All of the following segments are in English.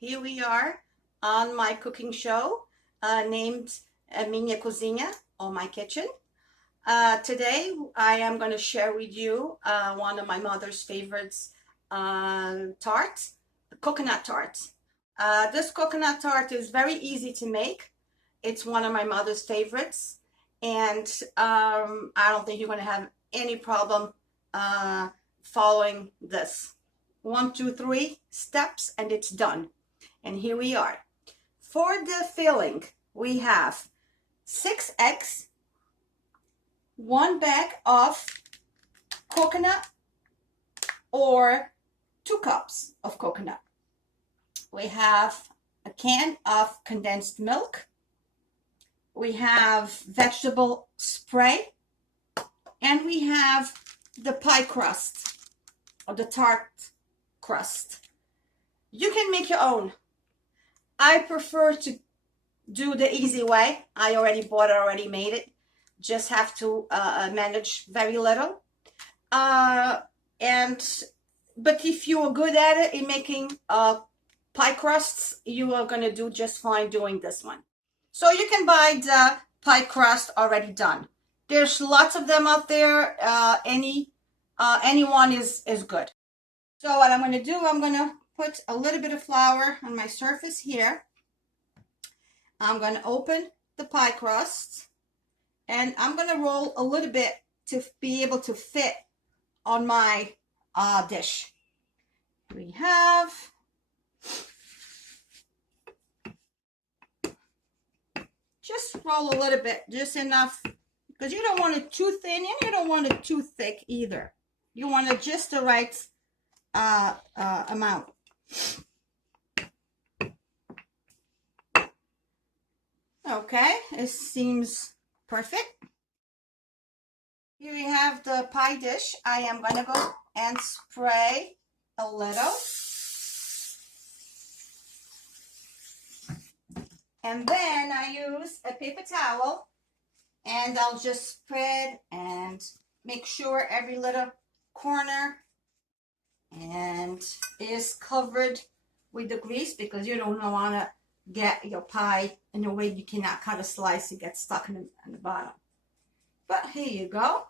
Here we are on my cooking show named Minha Cozinha, or My Kitchen. Today I am going to share with you one of my mother's favorites, tarts, coconut tart. This coconut tart is very easy to make. It's one of my mother's favorites, and I don't think you're going to have any problem following this. 1, 2, 3 steps and it's done. And here we are. For the filling, we have 6 eggs, 1 bag of coconut, or 2 cups of coconut. We have a can of condensed milk. We have vegetable spray, and we have the pie crust or the tart crust. You can make your own. I prefer to do the easy way. I already bought it, already made it. Just have to manage very little. But if you are good at it in making pie crusts, you are going to do just fine doing this one. So you can buy the pie crust already done. There's lots of them out there. Anyone is good. So what I'm going to do, I'm going to put a little bit of flour on my surface here. I'm going to open the pie crust, and I'm going to roll a little bit to be able to fit on my dish. We have just roll a little bit, just enough, because you don't want it too thin and you don't want it too thick either. You want it just the right amount. Okay, it seems perfect. Here we have the pie dish. I am going to go and spray a little. And then I use a paper towel, and I'll just spread and make sure every little corner and is covered with the grease, because you don't want to get your pie in a way you cannot cut a slice, it gets stuck in the bottom. But here you go.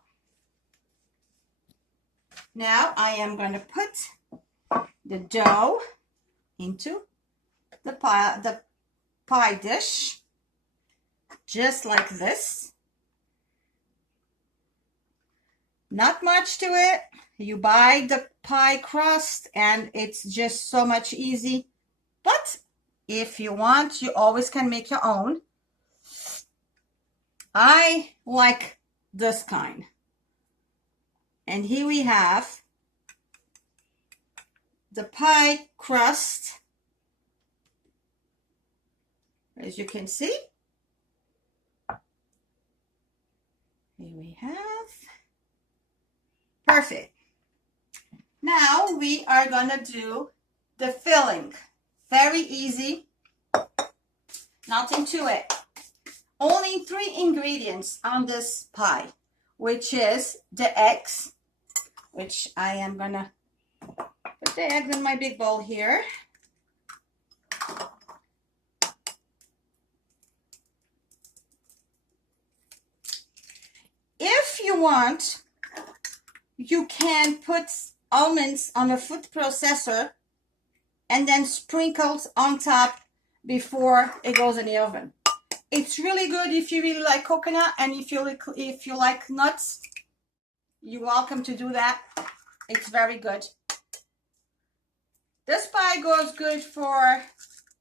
Now I am going to put the dough into the pie dish, just like this. Not much to it. You buy the pie crust and it's just so much easy. But if you want, you always can make your own. I like this kind. And here we have the pie crust. As you can see. Here we have. Perfect. Now we are going to do the filling. Very easy. Nothing to it. Only 3 ingredients on this pie, which is the eggs, which I am going to put the eggs in my big bowl here. If you want, you can put almonds on a food processor and then sprinkled on top before it goes in the oven. It's really good if you really like coconut, and if you like nuts, you're welcome to do that. It's very good. This pie goes good for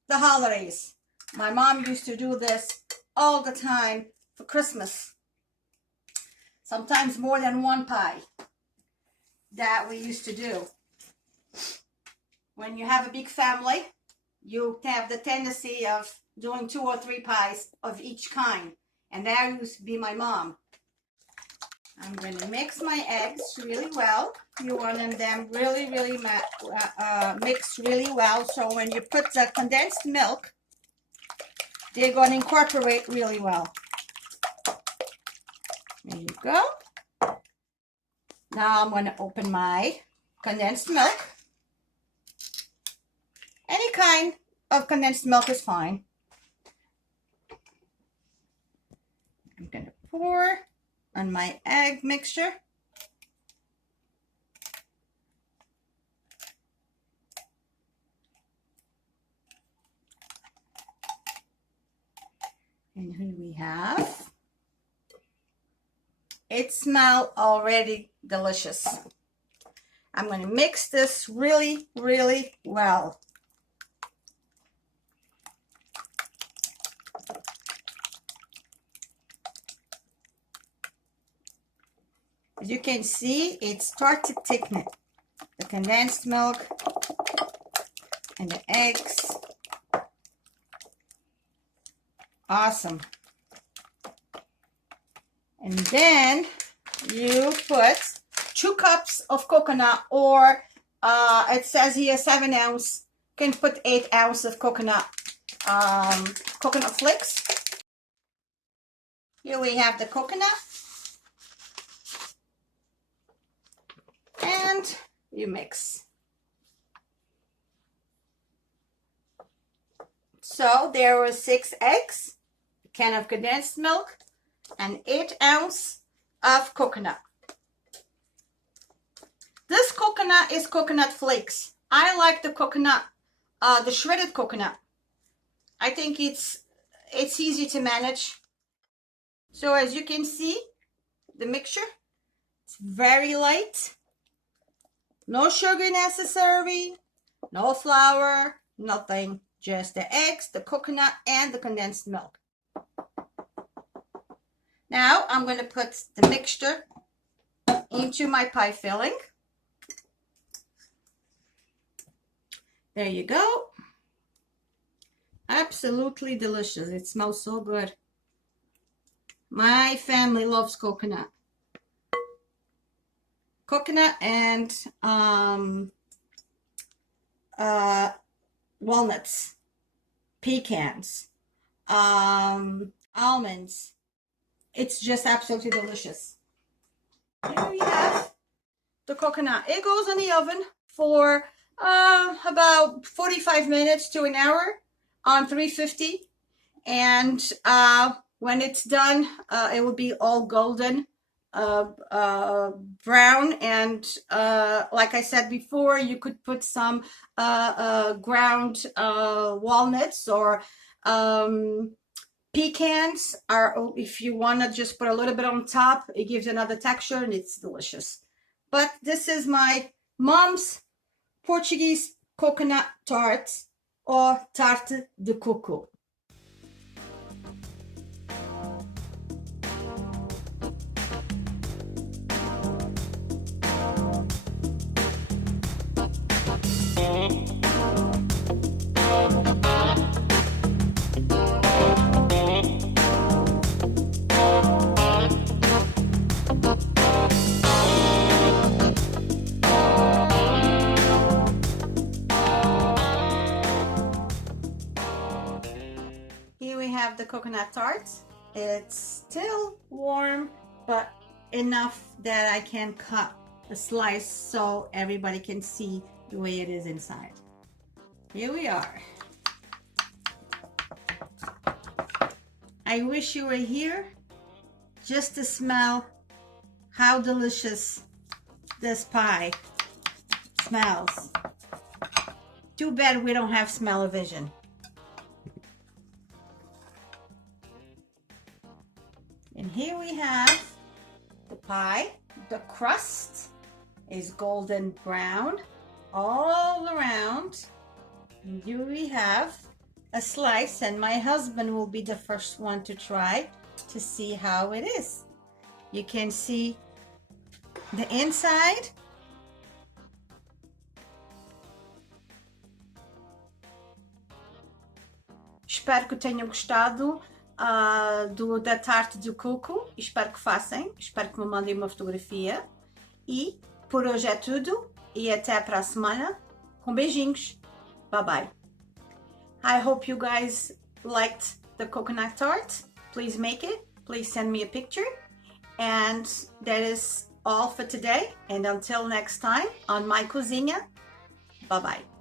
the holidays. My mom used to do this all the time for Christmas. Sometimes more than 1 pie that we used to do. When you have a big family, you have the tendency of doing 2 or 3 pies of each kind. And that used to be my mom. I'm going to mix my eggs really well. You want them really mixed really well. So when you put the condensed milk, they're going to incorporate really well. There you go. Now I'm going to open my condensed milk. Any kind of condensed milk is fine. I'm gonna pour on my egg mixture. And here we have. It smells already delicious. I'm going to mix this really, really well. As you can see, it starts to thicken. The condensed milk and the eggs. Awesome. And then you put 2 cups of coconut, or it says here 7 ounce. You can put 8 ounces of coconut flakes. Here we have the coconut. And you mix. So there were 6 eggs, a can of condensed milk, and 8 ounces of coconut. This coconut is coconut flakes. I like the coconut, the shredded coconut. I think it's easy to manage. So as you can see, the mixture, it's very light. No sugar necessary, no flour, nothing. Just the eggs, the coconut, and the condensed milk. Now I'm going to put the mixture into my pie filling. There you go. Absolutely delicious. It smells so good. My family loves coconut. Coconut and walnuts, pecans, almonds. It's just absolutely delicious. Here we have the coconut. It goes in the oven for about 45 minutes to an hour on 350. And when it's done, it will be all golden brown. And like I said before, you could put some ground walnuts or pecans, or if you want to just put a little bit on top, it gives another texture and it's delicious. But this is my mom's Portuguese coconut tart, or Tarte de Coco. Here we have the coconut tart. It's still warm, but enough that I can cut a slice so everybody can see the way it is inside. Here we are. I wish you were here just to smell how delicious this pie smells. Too bad we don't have smell-o-vision. And here we have the pie. The crust is golden brown all around. And here we have a slice, and my husband will be the first one to try to see how it is. You can see the inside. Espero que tenham gostado da Tarte de Coco. Espero que façam. Espero que me mandem uma fotografia. E por hoje é tudo. E até para a semana. Com beijinhos. Bye bye. I hope you guys liked the coconut tart. Please make it. Please send me a picture. And that is all for today. And until next time on My Cozinha. Bye bye.